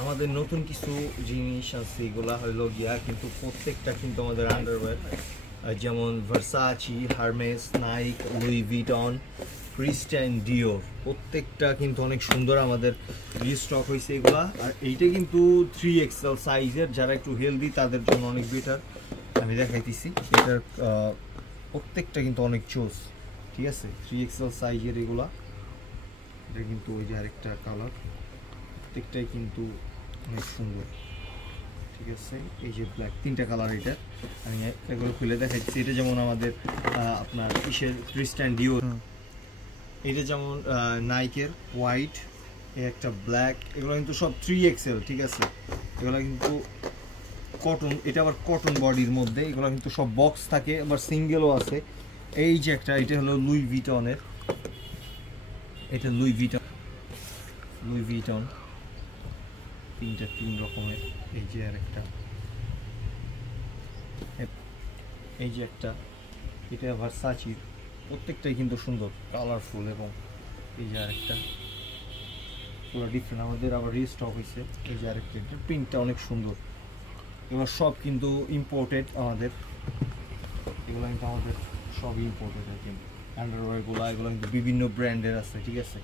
আমাদের নতুন কিছু জিনিস আছে, এগুলা হইলো গিয়া কিন্তু প্রত্যেকটা কিন্তু আমাদের আন্ডারওয়্যার, যেমন Versace, Hermes, Nike, Louis Vuitton, Christian Dior, প্রত্যেকটা কিন্তু অনেক সুন্দর আমাদের রিস্টক হয়েছে এগুলা। আর এইটা কিন্তু 3XL সাইজের, যারা একটু হেলদি তাদের জন্য অনেক বেটার। আমি দেখাইতেছি এটার প্রত্যেকটা কিন্তু অনেক চোস, ঠিক আছে। 3XL সাইজের এগুলা। এটা কিন্তু ওই যে আরেকটা কালার, প্রত্যেকটাই কিন্তু অনেক সুন্দর, ঠিক আছে। এই যে ব্ল্যাক, তিনটা কালার। এটা আমি এগুলো খুলে দেখাচ্ছি। এটা যেমন আমাদের আপনার ইসের ক্রিস্টিয়ান ডিওর, এটা যেমন নাইকের হোয়াইট, এই একটা ব্ল্যাক, এগুলো কিন্তু সব 3XL, ঠিক আছে। এগুলো কিন্তু কটন, এটা আবার কটন বডির মধ্যে, এগুলো কিন্তু সব বক্স থাকে, আবার সিঙ্গেলও আছে। এই যে একটা, এটা হলো লুই ভিটনের, এটা লুই ভিটন, তিন রকমের। এই যে আর একটা, এই যে একটা, এটা ভার্সাচির, প্রত্যেকটাই কিন্তু সুন্দর, কালারফুল। এবং এই যে আরেকটা পুরো ডিফারেন্ট, আমাদের আবার রিস্টক হয়েছে। এই যে আরেকটা, এটা প্রিন্টটা অনেক সুন্দর। এবার সব কিন্তু ইম্পোর্টেড আমাদের, এগুলো কিন্তু আমাদের সব ইম্পোর্টেড আর কি। আন্ডারওয়্যারগুলো এগুলো কিন্তু বিভিন্ন ব্র্যান্ডের আছে, ঠিক আছে।